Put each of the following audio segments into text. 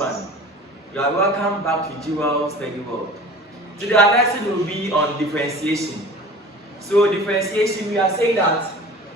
everyone. You are welcome back to General Study World. Today our lesson will be on differentiation. So differentiation, we are saying that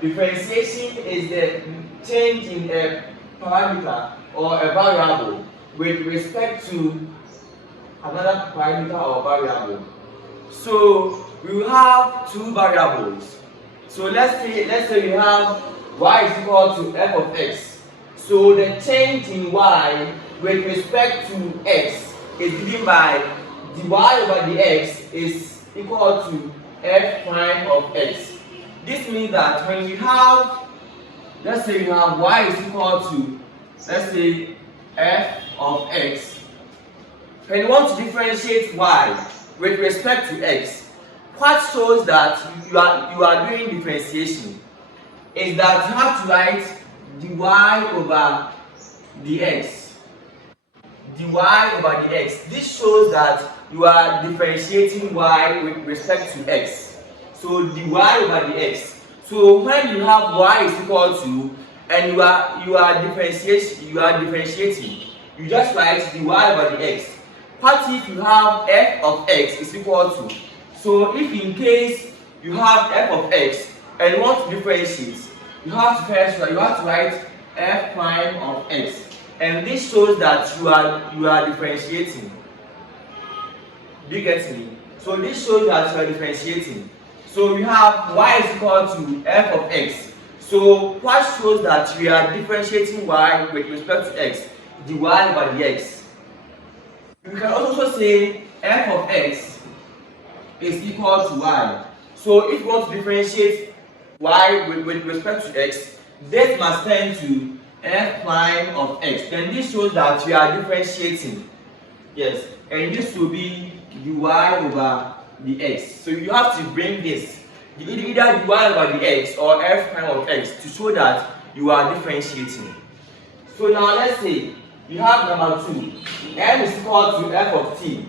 differentiation is the change in a parameter or a variable with respect to another parameter or variable. So we will have two variables. So let's say we have y is equal to f of x. So the change in y with respect to x is given by dy over dx is equal to f prime of x. This means that when we have, let's say we have y is equal to, let's say f of x. When you want to differentiate y with respect to x, what shows that you are doing differentiation is that you have to write dy over dx. Dy over dx. This shows that you are differentiating y with respect to x. So dy over dx. So when you have y is equal to and you are differentiating, you just write dy over dx. What if you have f of x is equal to? So if in case you have f of x and you want to differentiate, you have to write f prime of x, and this shows that you are differentiating. Do you get me? So this shows that you are differentiating. So we have y is equal to f of x. So what shows that we are differentiating y with respect to x? Dy over dx. You can also say f of x is equal to y. So if you want to differentiate y with respect to x, this must tend to f prime of x. Then this shows that we are differentiating. Yes, and this will be dy over dx. So you have to bring this, either dy over dx or f prime of x, to show that you are differentiating. So now let's say you have number 2, m is equal to f of t.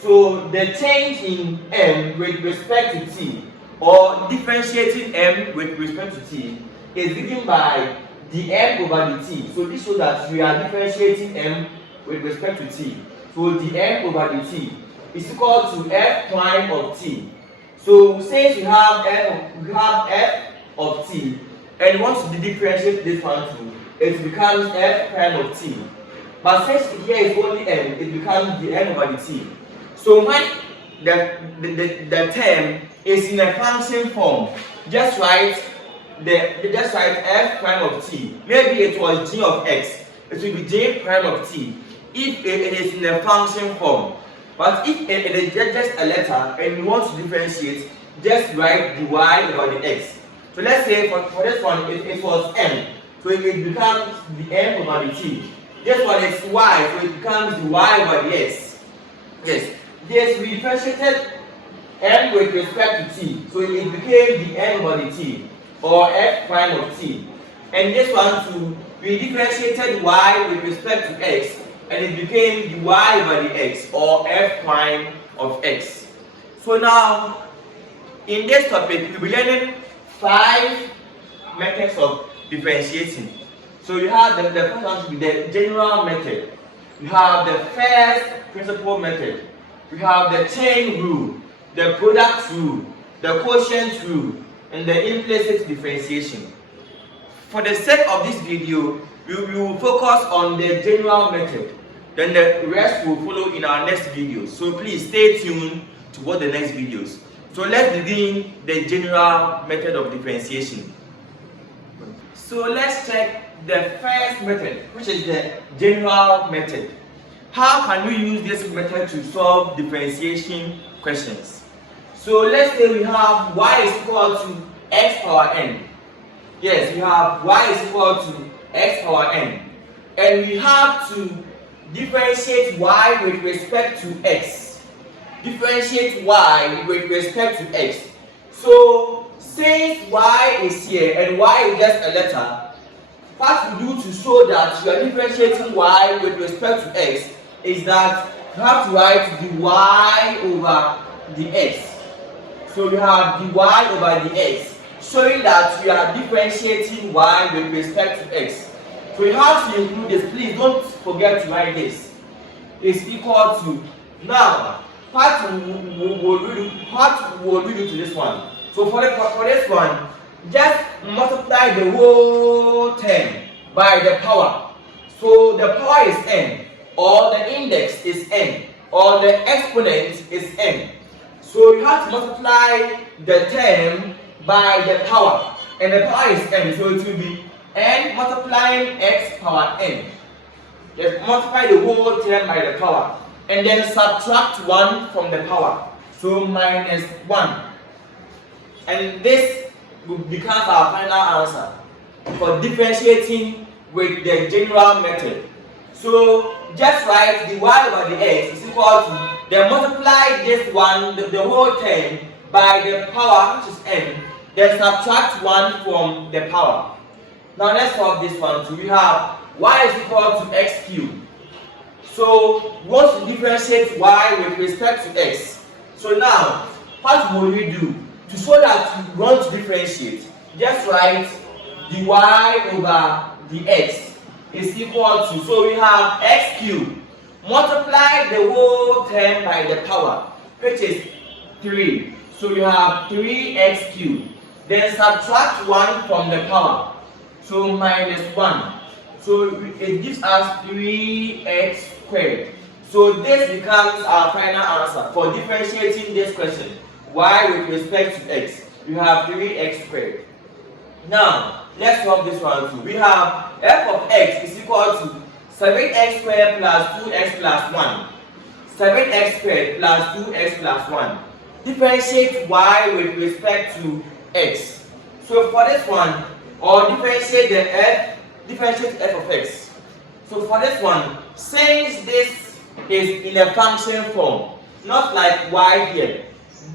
So the change in m with respect to t, or differentiating m with respect to t, is given by dm over dt. So this shows that we are differentiating m with respect to t. So dm over dt is equal to f prime of t. So since we have f of t and want to differentiate this one too, it becomes f prime of t. But since here is only m, it becomes dm over dt. So when the term is in a function form, just write f prime of t. Maybe it was g of x, it will be j prime of t if it is in a function form. But if it is just a letter and you want to differentiate, just write dy over the x. So let's say for this one it was m, so it becomes the m over the t. This one is y, so it becomes the y over the x. Yes, we differentiated m with respect to t, so it became the m over the t, or f prime of t. And this one too, we differentiated y with respect to x, and it became the y over the x, or f prime of x. So now, in this topic, we'll be learning 5 methods of differentiating. So you have the first one to be the general method. You have the first principle method. We have the chain rule, the product rule, the quotient rule, and the implicit differentiation. For the sake of this video, we will focus on the general method. Then the rest will follow in our next videos. So please stay tuned to watch the next videos. So let's begin the general method of differentiation. So let's check the first method, which is the general method. How can we use this method to solve differentiation questions? So let's say we have y is equal to x power n. Yes, we have y is equal to x power n. And we have to differentiate y with respect to x. Differentiate y with respect to x. So since y is here and y is just a letter, what we do to show that you are differentiating y with respect to x is that you have to write the y over the x. So you have the y over the x, showing that you are differentiating y with respect to x. So you have to include this. Please don't forget to write this. Is equal to, now what will we do to this one? So for this one, just multiply the whole term by the power. So the power is n, or the index is n, or the exponent is n. So you have to multiply the term by the power, and the power is n, so it will be n multiplying x power n. Just multiply the whole term by the power, and then subtract 1 from the power, so minus 1. And this becomes our final answer for differentiating with the general method. So just write the y over the x is equal to, then multiply this one, the whole term, by the power, which is n, then subtract 1 from the power. Now let's solve this one. So we have y is equal to x cubed. So we want to differentiate y with respect to x. So now, what will we do? To show that we want to differentiate, just write dy over the x is equal to, so we have x cubed, multiply the whole term by the power, which is 3. So you have 3x cubed, then subtract 1 from the power, so minus 1. So it gives us 3x squared. So this becomes our final answer for differentiating this question. Y with respect to x. You have 3x squared. Now, let's solve this one too. We have f of x is equal to 7x squared plus 2x plus 1. 7x squared plus 2x plus 1. Differentiate y with respect to x. So for this one, or differentiate f of x. So for this one, since this is in a function form, not like y here,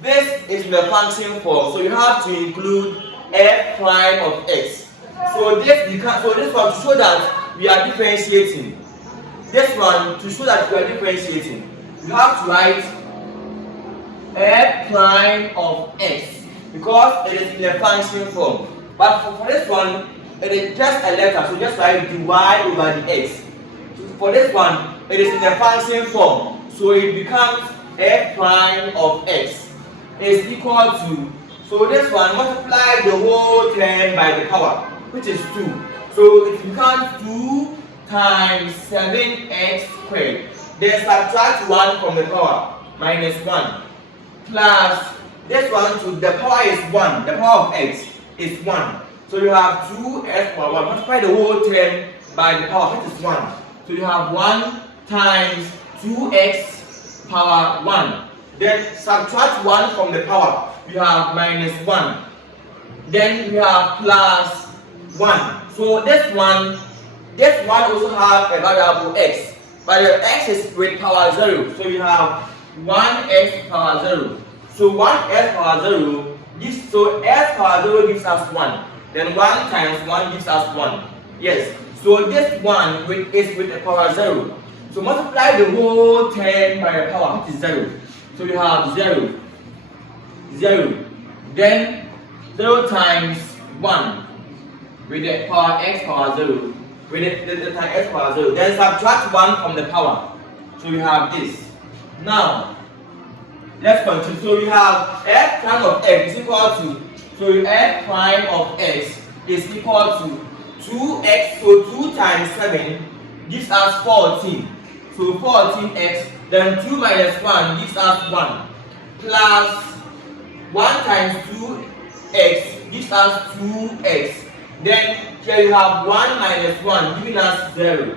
this is in the function form, so you have to include f prime of x. So this one, to show that we are differentiating. This one, to show that we are differentiating, you have to write f prime of x, because it is in the function form. But for this one, it is just a letter, so just write dy over the x. So for this one, it is in the function form, so it becomes f prime of x is equal to, so this one, multiply the whole term by the power, which is 2. So it becomes 2 times 7x squared. Then subtract 1 from the power, minus 1. Plus, this one, to the power is 1. The power of x is 1. So you have 2x power 1. Multiply the whole term by the power, which is 1. So you have 1 times 2x power 1. Then subtract 1 from the power. You have minus 1. Then we have plus 1. So this one also have a variable x. But the x is with power 0. So you have 1x power 0. So 1x power 0 gives, so x power 0 gives us 1. Then 1 times 1 gives us 1. Yes. So this one is with a power 0. So multiply the whole term by the power, which is 0. So you have 0, 0. Then 0 times 1 with the power x power 0. With the time x power 0. Then subtract 1 from the power. So you have this. Now, let's continue. So we have f prime of x is equal to, so f prime of x is equal to 2x, so 2 times 7 gives us 14. So 14x, then 2 minus 1 gives us 1. Plus 1 times 2x gives us 2x. Then here you have 1 minus 1 giving us 0.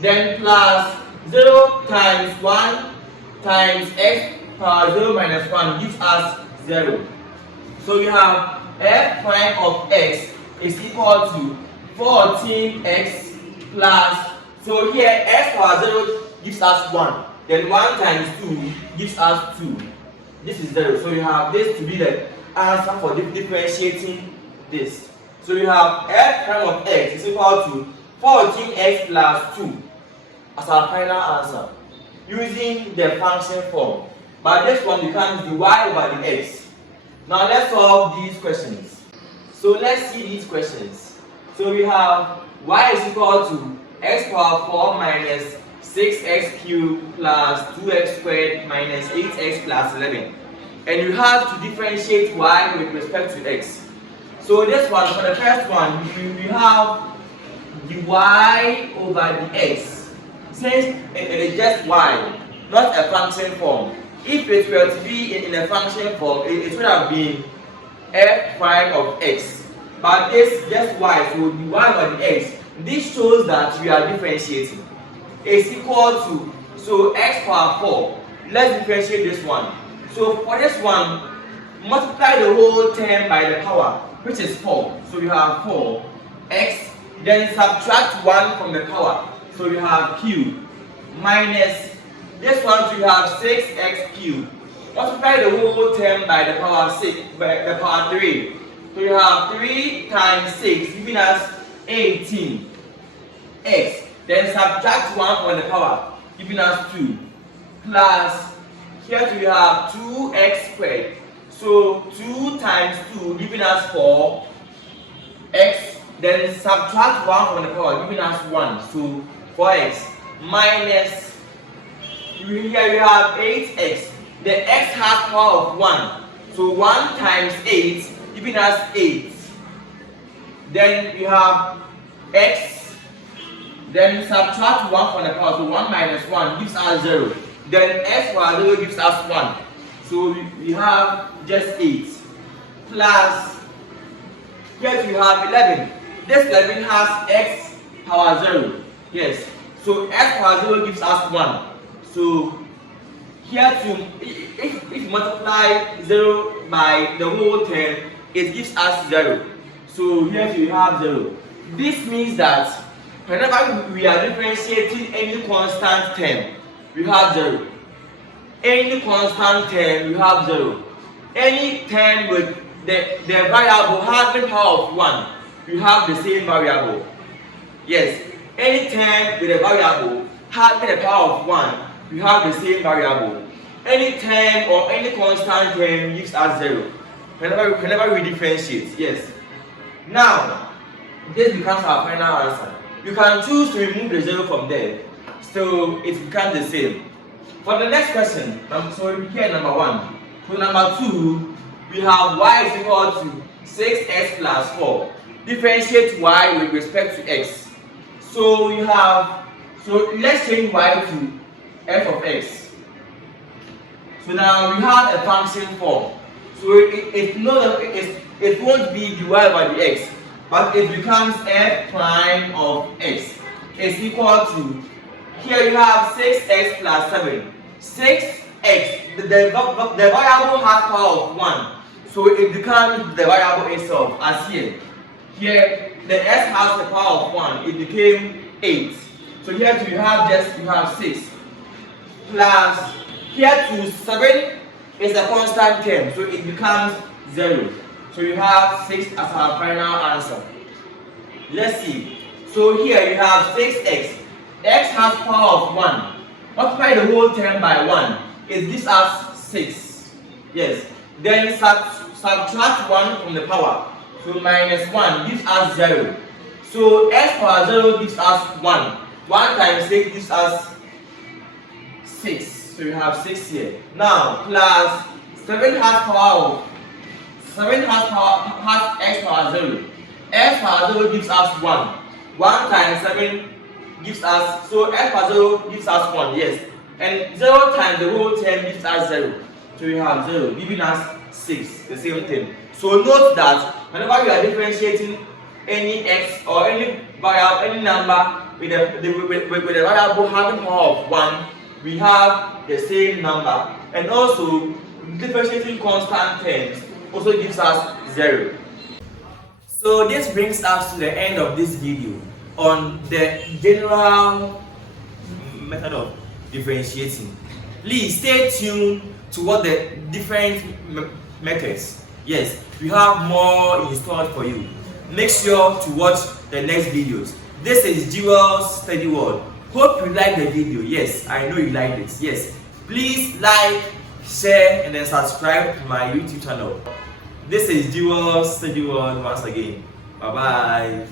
Then plus 0 times 1 times x power 0 minus 1 gives us 0. So you have f prime of x is equal to 14x plus, so here x power 0 gives us 1. Then 1 times 2 gives us 2. This is 0. So you have this to be the answer for differentiating this. So you have f prime of x is equal to 14x plus 2 as our final answer using the function form. But this one becomes the y over the x. Now let's solve these questions. So let's see these questions. So we have y is equal to x power 4 minus 6x cubed plus 2x squared minus 8x plus 11. And you have to differentiate y with respect to x. So this one, for the first one, we have the y over the x. Since it is just y, not a function form. If it were to be in a function form, it would have been f prime of x. But this just y, so the y over the x. This shows that we are differentiating. Is equal to, so x power 4. Let's differentiate this one. So for this one, multiply the whole term by the power, which is 4. So you have 4x, then subtract 1 from the power. So you have cube minus this one, so you have 6x cubed. Multiply the whole term by the power 6, by the power 3. So you have 3 times 6, giving us 18x. Then subtract 1 from the power, giving us 2. Plus, here we have 2x squared. So 2 times 2, giving us 4x. Then subtract 1 from the power, giving us 1. So 4x minus, here we have 8x. The x has power of 1. So 1 times 8, giving us 8. Then we have x. Then subtract 1 from the power. So 1 minus 1 gives us 0. Then x power 0 gives us 1. So we have just 8. Plus, here we have 11. This 11 has x power 0. Yes. So x power 0 gives us 1. So here to, if you multiply 0 by the whole term, it gives us 0. So here we have 0. This means that whenever we are differentiating any constant term, we have 0. Any constant term, we have 0. Any term with the variable having power of 1, we have the same variable. Yes. Any term with a variable having a power of 1, we have the same variable. Any term or any constant term gives us 0. Whenever we differentiate, yes. Now, this becomes our final answer. You can choose to remove the 0 from there, so it becomes the same. For the next question, so here number 1. So number 2, we have y is equal to 6x plus 4. Differentiate y with respect to x. So we have, so let's change y to f of x. So now we have a function form. So it won't be the y over the x, but it becomes f prime of x is equal to, here you have 6x plus 7. 6x, the variable has power of 1. So it becomes the variable itself, as here. Here, the x has the power of 1. It became 8. So here you have 6. Plus, here to 7 is a constant term. So it becomes 0. So you have 6 as our final answer. Let's see. So here you have 6x. X has power of 1. Multiply the whole term by 1. It gives us 6. Yes. Then subtract 1 from the power. So minus 1 gives us 0. So x power 0 gives us 1. 1 times 6 gives us 6. So you have 6 here. Now plus 7 has power of, 7 has x power 0. X power 0 gives us 1. 1 times 7 gives us, so x power 0 gives us 1, yes. And 0 times the whole term gives us 0. So we have 0, giving us 6, the same thing. So note that whenever we are differentiating any x or any variable, any number with a variable having power of 1, we have the same number. And also, differentiating constant terms also gives us 0. So this brings us to the end of this video on the general method of differentiating. Please stay tuned to what the different methods. Yes, we have more in store for you. Make sure to watch the next videos. This is Jewel's Study World. Hope you like the video. Yes, I know you liked it. Yes, please like, share, and then subscribe to my YouTube channel. This is Jewel's Study World once again. Bye bye.